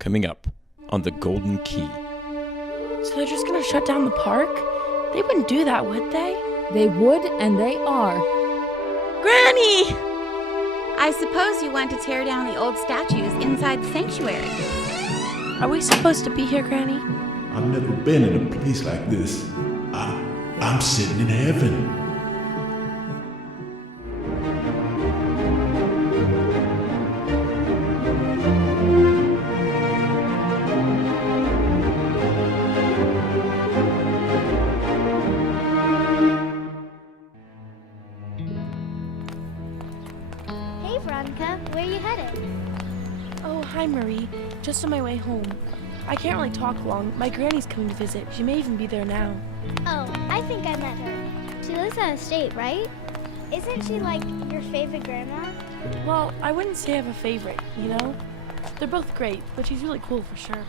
Coming up on The Golden Key. So they're just gonna shut down the park? They wouldn't do that, would they? They would, and they are. Granny! I suppose you want to tear down the old statues inside the sanctuary. Are we supposed to be here, Granny? I've never been in a place like this. I'm sitting in heaven. Hey, Veronica, where are you headed? Oh, hi, Marie. Just on my way home. I can't really talk long. My granny's coming to visit. She may even be there now. Oh, I think I met her. She lives out of state, right? Isn't she like your favorite grandma? Well, I wouldn't say I have a favorite, you know? They're both great, but she's really cool for sure.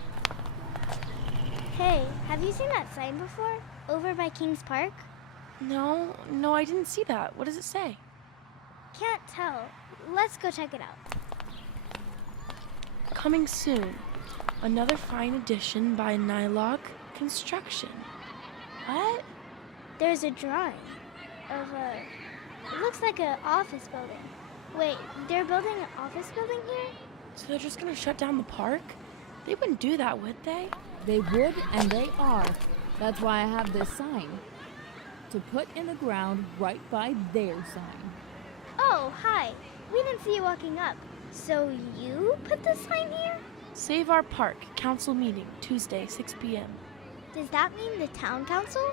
Hey, have you seen that sign before? Over by King's Park? No, I didn't see that. What does it say? Can't tell. Let's go check it out. Coming soon. Another fine addition by Nylog Construction. What? There's a drawing of it looks like an office building. Wait, they're building an office building here? So they're just gonna shut down the park? They wouldn't do that, would they? They would, and they are. That's why I have this sign. To put in the ground right by their sign. Oh, hi. We didn't see you walking up. So you put the sign here? Save Our Park Council Meeting, Tuesday, 6 p.m. Does that mean the town council?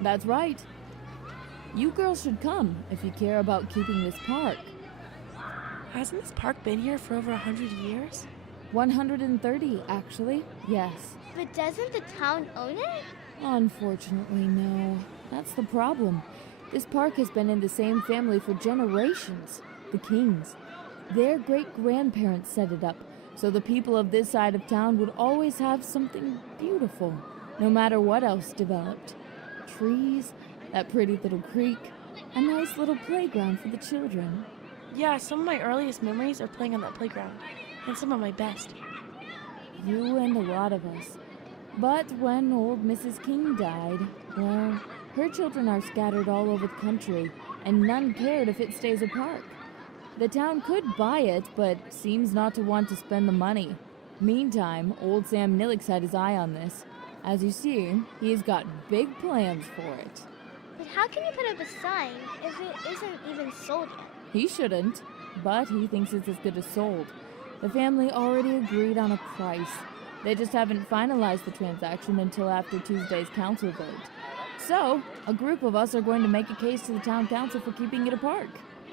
That's right. You girls should come if you care about keeping this park. Hasn't this park been here for over 100 years? 130, actually. Yes. But doesn't the town own it? Unfortunately, no. That's the problem. This park has been in the same family for generations. The Kings. Their great-grandparents set it up, so the people of this side of town would always have something beautiful, no matter what else developed. Trees, that pretty little creek, a nice little playground for the children. Yeah, some of my earliest memories are playing on that playground, and some of my best. You and a lot of us. But when old Mrs. King died, well, her children are scattered all over the country, and none cared if it stays a park. The town could buy it, but seems not to want to spend the money. Meantime, old Sam Nilix had his eye on this. As you see, he's got big plans for it. But how can you put up a sign if it isn't even sold yet? He shouldn't, but he thinks it's as good as sold. The family already agreed on a price. They just haven't finalized the transaction until after Tuesday's council vote. So, a group of us are going to make a case to the town council for keeping it a park,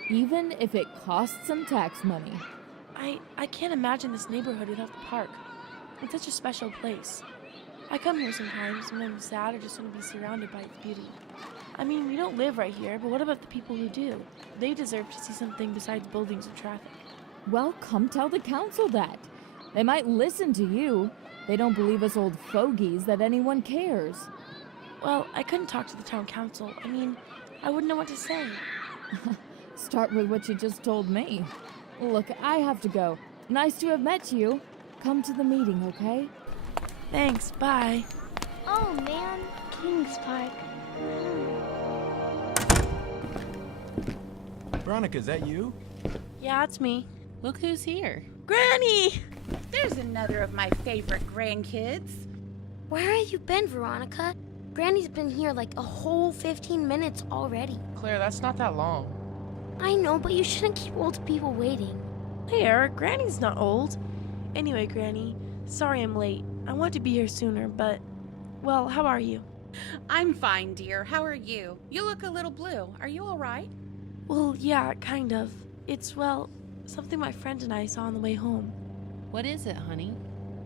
even if it costs some tax money. I can't imagine this neighborhood without the park. It's such a special place. I come here sometimes when I'm sad or just want to be surrounded by its beauty. I mean, we don't live right here, but what about the people who do? They deserve to see something besides buildings and traffic. Well, come tell the council that. They might listen to you. They don't believe us old fogies that anyone cares. Well, I couldn't talk to the town council. I mean, I wouldn't know what to say. Start with what you just told me. Look, I have to go. Nice to have met you. Come to the meeting, okay? Thanks, bye. Oh man, King's Park. Veronica, is that you? Yeah, it's me. Look who's here. Granny! There's another of my favorite grandkids. Where have you been, Veronica? Granny's been here like a whole 15 minutes already. Claire, that's not that long. I know, but you shouldn't keep old people waiting. Hey, Eric, Granny's not old. Anyway, Granny, sorry I'm late. I wanted to be here sooner, but, well, how are you? I'm fine, dear. How are you? You look a little blue. Are you all right? Well, yeah, kind of. It's, well, something my friend and I saw on the way home. What is it, honey?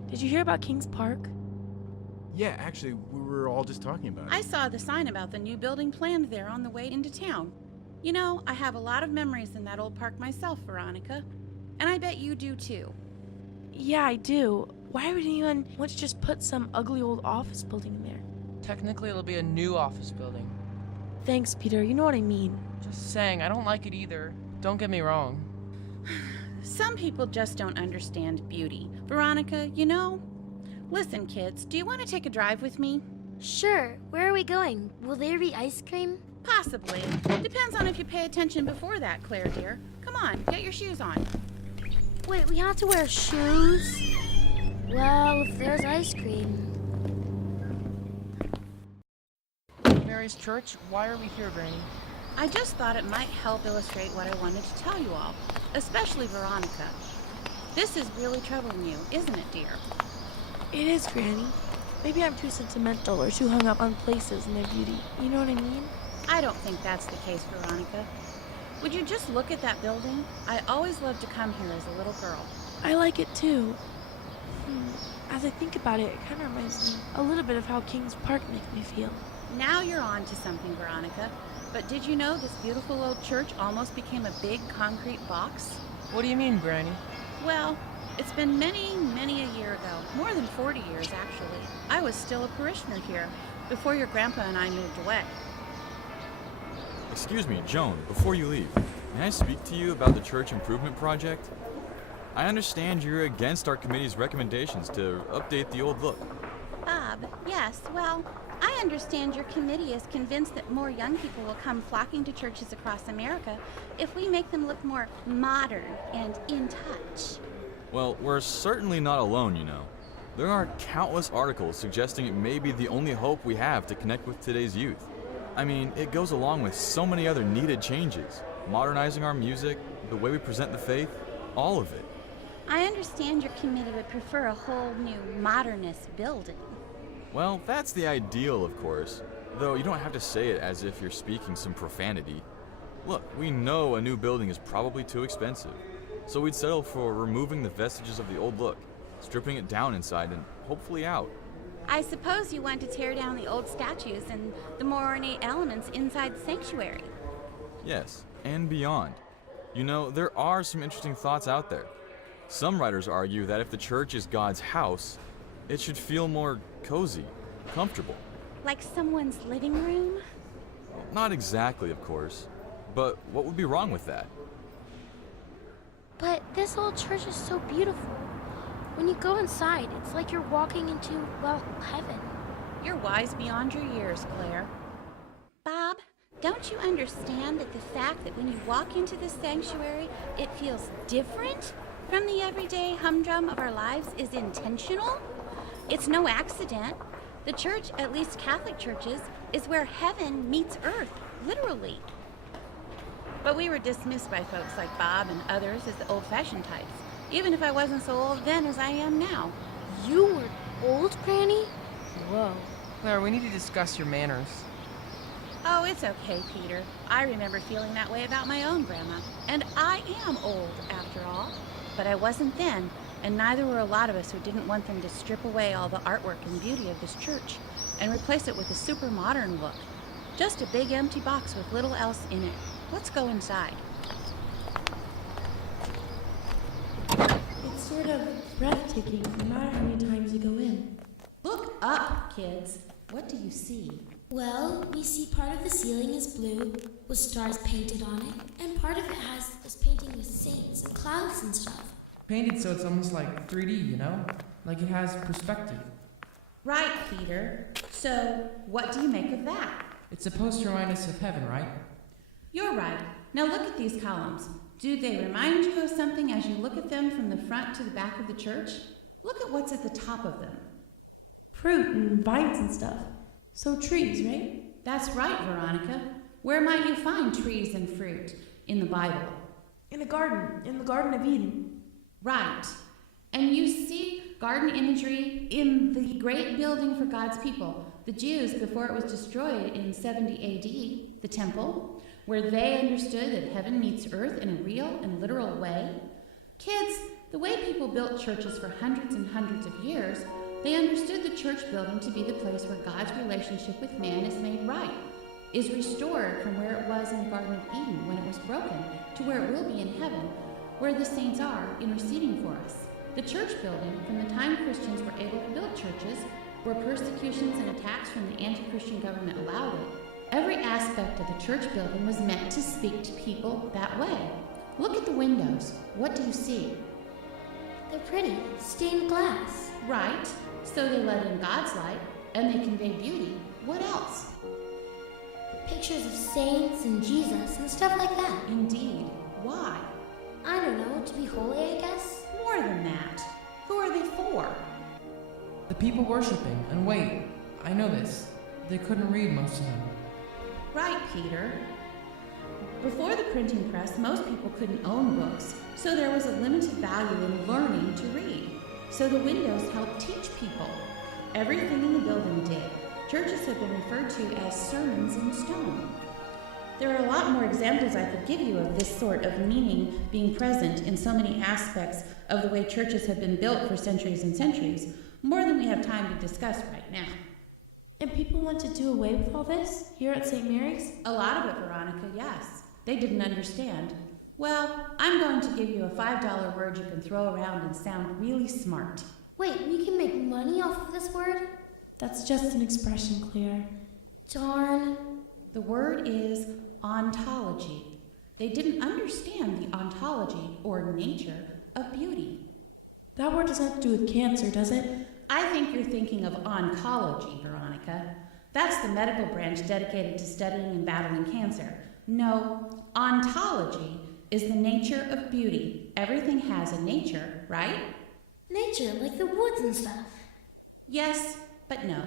Did you hear about King's Park? Yeah, actually, we were all just talking about it. I saw the sign about the new building planned there on the way into town. You know, I have a lot of memories in that old park myself, Veronica. And I bet you do too. Yeah, I do. Why would anyone want to just put some ugly old office building in there? Technically, it'll be a new office building. Thanks, Peter. You know what I mean. Just saying, I don't like it either. Don't get me wrong. Some people just don't understand beauty. Veronica, listen, kids, do you want to take a drive with me? Sure. Where are we going? Will there be ice cream? Possibly. Depends on if you pay attention before that, Claire dear. Come on, get your shoes on. Wait, we have to wear shoes? Well, if there's ice cream. Mary's church? Why are we here, Granny? I just thought it might help illustrate what I wanted to tell you all, especially Veronica. This is really troubling you, isn't it, dear? It is, Granny. Maybe I'm too sentimental or too hung up on places and their beauty. You know what I mean? I don't think that's the case, Veronica. Would you just look at that building? I always loved to come here as a little girl. I like it too. As I think about it, it kind of reminds me a little bit of how King's Park makes me feel. Now you're on to something, Veronica. But did you know this beautiful old church almost became a big concrete box? What do you mean, Granny? Well, it's been many, many a year ago. More than 40 years, actually. I was still a parishioner here before your grandpa and I moved away. Excuse me, Joan, before you leave, may I speak to you about the church improvement project? I understand you're against our committee's recommendations to update the old look. Bob, yes, well, I understand your committee is convinced that more young people will come flocking to churches across America if we make them look more modern and in touch. Well, we're certainly not alone, There are countless articles suggesting it may be the only hope we have to connect with today's youth. I mean, it goes along with so many other needed changes. Modernizing our music, the way we present the faith, all of it. I understand your committee would prefer a whole new modernist building. Well, that's the ideal, of course. Though you don't have to say it as if you're speaking some profanity. Look, we know a new building is probably too expensive. So we'd settle for removing the vestiges of the old look, stripping it down inside, and hopefully out. I suppose you want to tear down the old statues and the more ornate elements inside the sanctuary. Yes, and beyond. There are some interesting thoughts out there. Some writers argue that if the church is God's house, it should feel more cozy, comfortable. Like someone's living room? Well, not exactly, of course. But what would be wrong with that? But this old church is so beautiful. When you go inside, it's like you're walking into, well, heaven. You're wise beyond your years, Claire. Bob, don't you understand that the fact that when you walk into this sanctuary, it feels different from the everyday humdrum of our lives is intentional? It's no accident. The church, at least Catholic churches, is where heaven meets earth, literally. But we were dismissed by folks like Bob and others as the old-fashioned types, even if I wasn't so old then as I am now. You were old, Granny? Whoa. Claire, we need to discuss your manners. Oh, it's okay, Peter. I remember feeling that way about my own grandma. And I am old, after all. But I wasn't then, and neither were a lot of us who didn't want them to strip away all the artwork and beauty of this church and replace it with a super modern look. Just a big empty box with little else in it. Let's go inside. It's sort of breathtaking no matter how many times you go in. Look up, kids. What do you see? Well, we see part of the ceiling is blue with stars painted on it, and part of it has this painting with saints and clouds and stuff. Painted so it's almost like 3D, Like it has perspective. Right, Peter. So, what do you make of that? It's supposed to remind us of heaven, right? You're right. Now look at these columns. Do they remind you of something as you look at them from the front to the back of the church? Look at what's at the top of them. Fruit and vines and stuff. So trees, right? That's right, Veronica. Where might you find trees and fruit in the Bible? In the Garden of Eden. Right. And you see garden imagery in the great building for God's people, the Jews before it was destroyed in 70 AD, the temple, where they understood that heaven meets earth in a real and literal way. Kids, the way people built churches for hundreds and hundreds of years, they understood the church building to be the place where God's relationship with man is made right, is restored from where it was in the Garden of Eden when it was broken to where it will be in heaven, where the saints are interceding for us. The church building, from the time Christians were able to build churches, where persecutions and attacks from the anti-Christian government allowed it, every aspect of the church building was meant to speak to people that way. Look at the windows. What do you see? They're pretty, stained glass. Right. So they let in God's light, and they convey beauty. What else? Pictures of saints and Jesus and stuff like that. Indeed. Why? I don't know, to be holy, I guess? More than that. Who are they for? The people worshiping. And wait, I know this. They couldn't read, most of them. Right, Peter. Before the printing press, most people couldn't own books, so there was a limited value in learning to read. So the windows helped teach people. Everything in the building did. Churches have been referred to as sermons in stone. There are a lot more examples I could give you of this sort of meaning being present in so many aspects of the way churches have been built for centuries and centuries, more than we have time to discuss right now. And people want to do away with all this here at St. Mary's? A lot of it, Veronica, yes. They didn't understand. Well, I'm going to give you a $5 word you can throw around and sound really smart. Wait, we can make money off of this word? That's just an expression, Claire. Darn. The word is ontology. They didn't understand the ontology, or nature, of beauty. That word doesn't have to do with cancer, does it? I think you're thinking of oncology, Veronica. That's the medical branch dedicated to studying and battling cancer. No, ontology is the nature of beauty. Everything has a nature, right? Nature, like the woods and stuff. Yes, but no.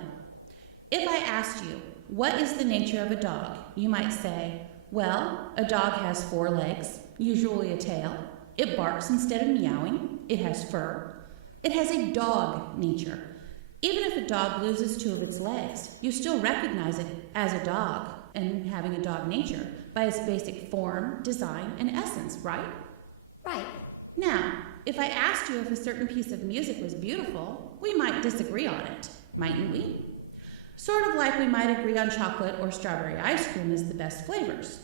If I asked you, what is the nature of a dog? You might say, well, a dog has 4 legs, usually a tail. It barks instead of meowing. It has fur. It has a dog nature. Even if a dog loses 2 of its legs, you still recognize it as a dog and having a dog nature by its basic form, design, and essence, right? Right. Now, if I asked you if a certain piece of music was beautiful, we might disagree on it, mightn't we? Sort of like we might agree on chocolate or strawberry ice cream as the best flavors.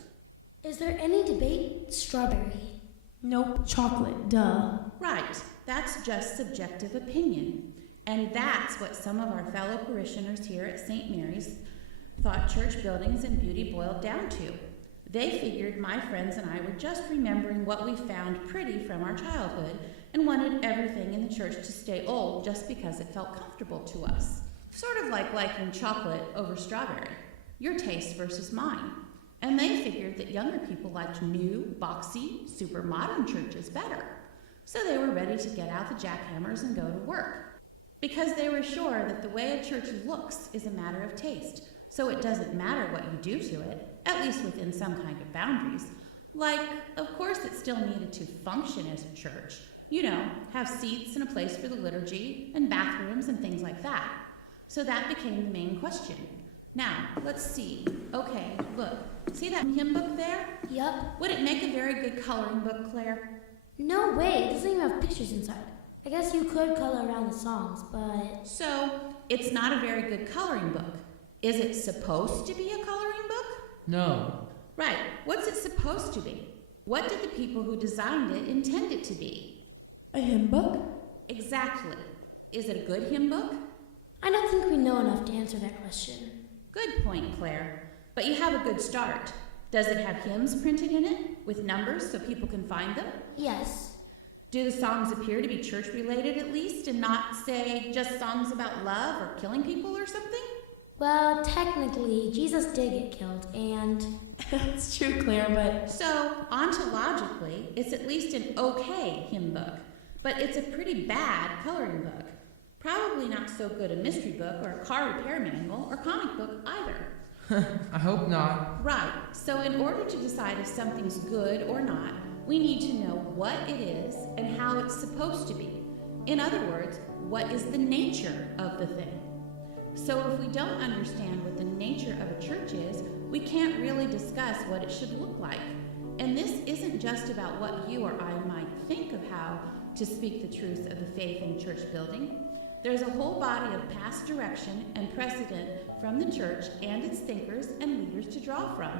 Is there any debate? Strawberry. Nope, chocolate, duh. Right, that's just subjective opinion. And that's what some of our fellow parishioners here at St. Mary's thought church buildings and beauty boiled down to. They figured my friends and I were just remembering what we found pretty from our childhood and wanted everything in the church to stay old just because it felt comfortable to us. Sort of like liking chocolate over strawberry, your taste versus mine. And they figured that younger people liked new, boxy, super modern churches better. So they were ready to get out the jackhammers and go to work. Because they were sure that the way a church looks is a matter of taste, so it doesn't matter what you do to it, at least within some kind of boundaries. Like, of course it still needed to function as a church. You know, have seats and a place for the liturgy, and bathrooms and things like that. So that became the main question. Now, let's see. Okay, look. See that hymn book there? Yup. Would it make a very good coloring book, Claire? No way, it doesn't even have pictures inside. I guess you could color around the songs, but... So, it's not a very good coloring book. Is it supposed to be a coloring book? No. Right. What's it supposed to be? What did the people who designed it intend it to be? A hymn book? Exactly. Is it a good hymn book? I don't think we know enough to answer that question. Good point, Claire. But you have a good start. Does it have hymns printed in it, with numbers so people can find them? Yes. Do the songs appear to be church-related at least, and not, say, just songs about love or killing people or something? Well, technically, Jesus did get killed, and... That's true, Claire, but... So, ontologically, it's at least an okay hymn book, but it's a pretty bad coloring book. Probably not so good a mystery book or a car repair manual or comic book either. I hope not. Right. So in order to decide if something's good or not, we need to know what it is and how it's supposed to be. In other words, what is the nature of the thing? So if we don't understand what the nature of a church is, we can't really discuss what it should look like. And this isn't just about what you or I might think of how to speak the truth of the faith in church building. There's a whole body of past direction and precedent from the church and its thinkers and leaders to draw from.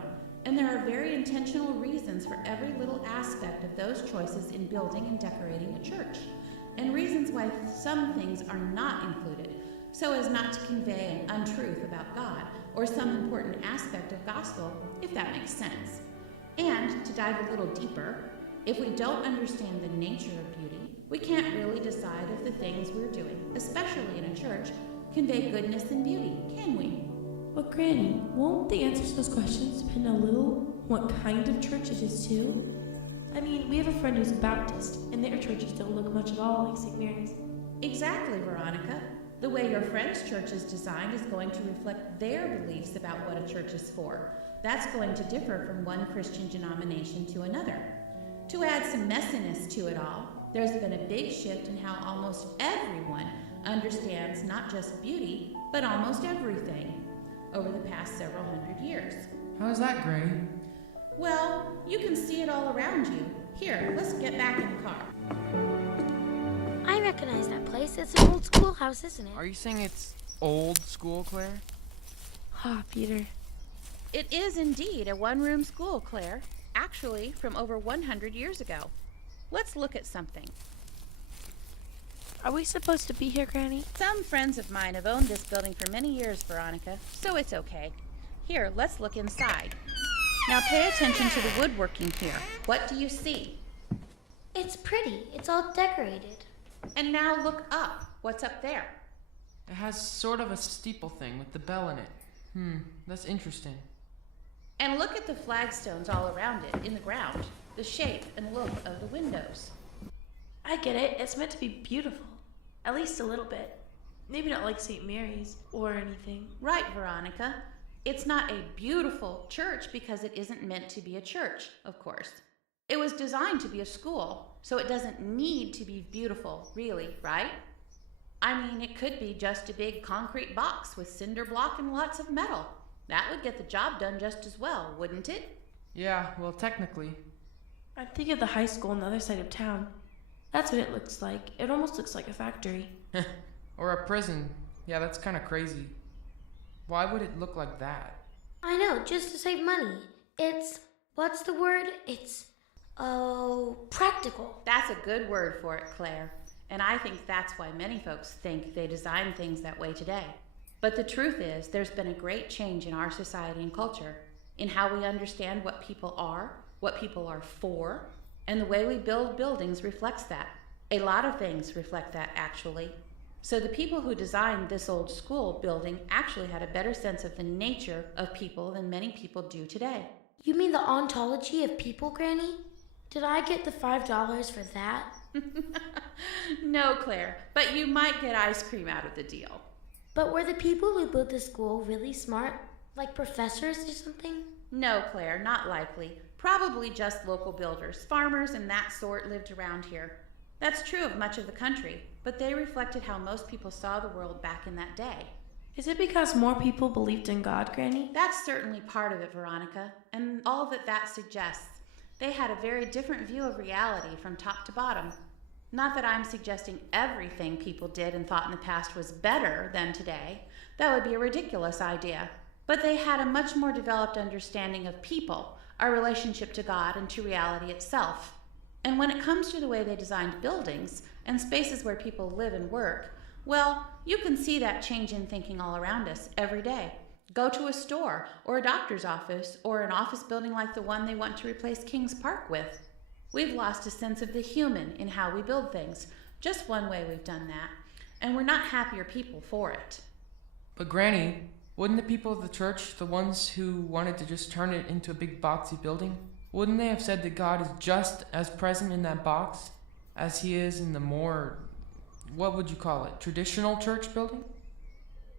And there are very intentional reasons for every little aspect of those choices in building and decorating a church, and reasons why some things are not included, so as not to convey an untruth about God or some important aspect of gospel, if that makes sense. And to dive a little deeper, If we don't understand the nature of beauty, we can't really decide if the things we're doing, especially in a church, convey goodness and beauty, can we? But Granny, won't the answers to those questions depend a little what kind of church it is too? I mean, we have a friend who's a Baptist, and their churches don't look much at all like St. Mary's. Exactly, Veronica. The way your friend's church is designed is going to reflect their beliefs about what a church is for. That's going to differ from one Christian denomination to another. To add some messiness to it all, there's been a big shift in how almost everyone understands not just beauty, but almost everything over the past several hundred years. How is that, Granny? Well, you can see it all around you. Here, let's get back in the car. I recognize that place. It's an old schoolhouse, isn't it? Are you saying it's old school, Claire? Ah, Peter. It is indeed a one-room school, Claire. Actually, from over 100 years ago. Let's look at something. Are we supposed to be here, Granny? Some friends of mine have owned this building for many years, Veronica, so it's okay. Here, let's look inside. Now pay attention to the woodworking here. What do you see? It's pretty. It's all decorated. And now look up. What's up there? It has sort of a steeple thing with the bell in it. That's interesting. And look at the flagstones all around it, in the ground. The shape and look of the windows. I get it. It's meant to be beautiful. At least a little bit. Maybe not like St. Mary's or anything. Right, Veronica. It's not a beautiful church because it isn't meant to be a church, of course. It was designed to be a school, so it doesn't need to be beautiful, really, right? I mean, it could be just a big concrete box with cinder block and lots of metal. That would get the job done just as well, wouldn't it? Yeah, well, technically. I'm thinking of the high school on the other side of town. That's what it looks like. It almost looks like a factory. Or a prison. Yeah, that's kind of crazy. Why would it look like that? I know, just to save money. It's, what's the word? It's, practical. That's a good word for it, Claire. And I think that's why many folks think they design things that way today. But the truth is, there's been a great change in our society and culture, in how we understand what people are for, and the way we build buildings reflects that. A lot of things reflect that, actually. So the people who designed this old school building actually had a better sense of the nature of people than many people do today. You mean the ontology of people, Granny? Did I get the $5 for that? No, Claire, but you might get ice cream out of the deal. But were the people who built the school really smart? Like professors or something? No, Claire, not likely. Probably just local builders, farmers and that sort lived around here. That's true of much of the country, but they reflected how most people saw the world back in that day. Is it because more people believed in God, Granny? That's certainly part of it, Veronica, and all that suggests. They had a very different view of reality from top to bottom. Not that I'm suggesting everything people did and thought in the past was better than today. That would be a ridiculous idea. But they had a much more developed understanding of people, our relationship to God and to reality itself. And when it comes to the way they designed buildings and spaces where people live and work, well, you can see that change in thinking all around us every day. Go to a store or a doctor's office or an office building like the one they want to replace Kings Park with. We've lost a sense of the human in how we build things. Just one way we've done that. And we're not happier people for it. But Granny, wouldn't the people of the church, the ones who wanted to just turn it into a big boxy building, wouldn't they have said that God is just as present in that box as he is in the more, what would you call it, traditional church building?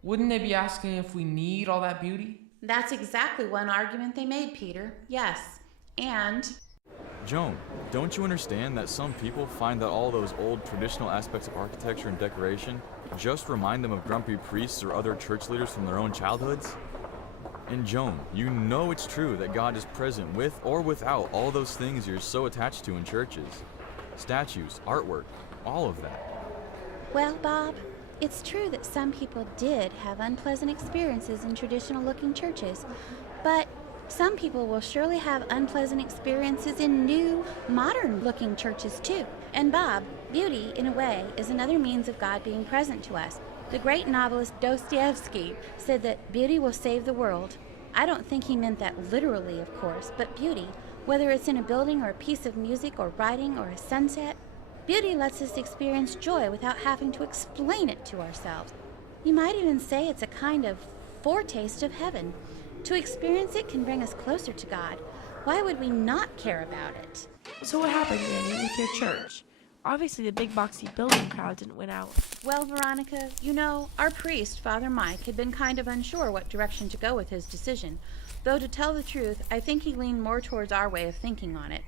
Wouldn't they be asking if we need all that beauty? That's exactly one argument they made, Peter. Yes. And... Joan, don't you understand that some people find that all those old traditional aspects of architecture and decoration just remind them of grumpy priests or other church leaders from their own childhoods? And Joan, you know it's true that God is present with or without all those things you're so attached to in churches. Statues, artwork, all of that. Well, Bob, it's true that some people did have unpleasant experiences in traditional-looking churches, but some people will surely have unpleasant experiences in new, modern-looking churches, too. And Bob, beauty, in a way, is another means of God being present to us. The great novelist Dostoevsky said that beauty will save the world. I don't think he meant that literally, of course, but beauty, Whether it's in a building or a piece of music or writing or a sunset, beauty lets us experience joy without having to explain it to ourselves. You might even say it's a kind of foretaste of heaven. To experience it can bring us closer to God. Why would we not care about it? So what happened, Granny, with your church? Obviously the big boxy building crowd didn't win out. Well, Veronica, you know, our priest, Father Mike, had been kind of unsure what direction to go with his decision. Though to tell the truth, I think he leaned more towards our way of thinking on it.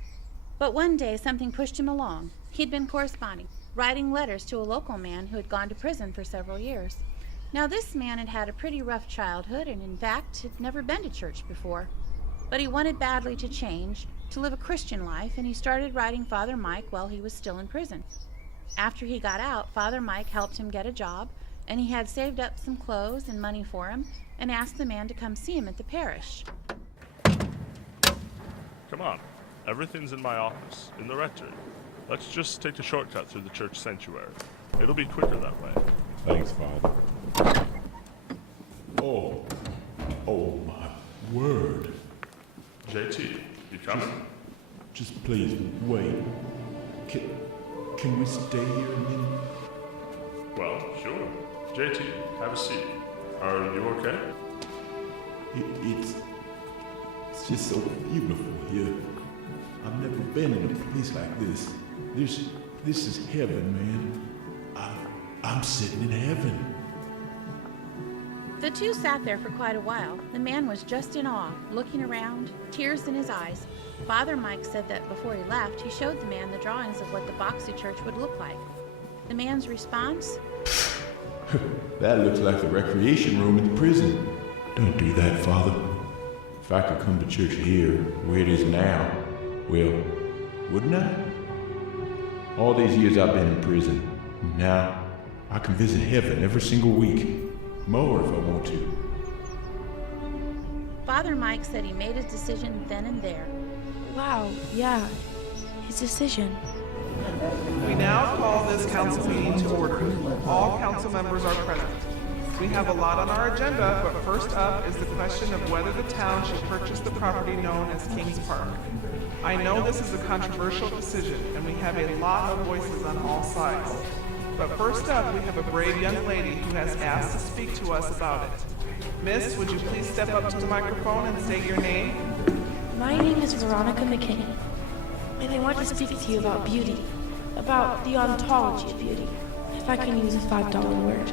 But one day something pushed him along. He'd been corresponding, writing letters to a local man who had gone to prison for several years. Now this man had had a pretty rough childhood and in fact had never been to church before. But he wanted badly to change, to live a Christian life, and he started writing Father Mike while he was still in prison. After he got out, Father Mike helped him get a job, and he had saved up some clothes and money for him and asked the man to come see him at the parish. Come on. Everything's in my office, in the rectory. Let's just take a shortcut through the church sanctuary. It'll be quicker that way. Thanks, Father. Oh my word. JT, you coming? Just please, wait. Can we stay here a minute? Well, sure. JT, have a seat. Are you okay? It's just so beautiful here. I've never been in a place like this. This is heaven, man. I'm sitting in heaven. The two sat there for quite a while. The man was just in awe, looking around, tears in his eyes. Father Mike said that before he left, he showed the man the drawings of what the boxy church would look like. The man's response? That looks like the recreation room in the prison. Don't do that, Father. If I could come to church here, where it is now, well, wouldn't I? All these years I've been in prison. Now, I can visit heaven every single week. More if I want to. Father Mike said he made his decision then and there. Wow, yeah, his decision. We now call this council meeting to order. All council members are present. We have a lot on our agenda, but first up is the question of whether the town should purchase the property known as Kings Park. I know this is a controversial decision, and we have a lot of voices on all sides. But first up, we have a brave young lady who has asked to speak to us about it. Miss, would you please step up to the microphone and state your name? My name is Veronica McKinney, and I want to speak to you about beauty, about the ontology of beauty, if I can use a $5 word.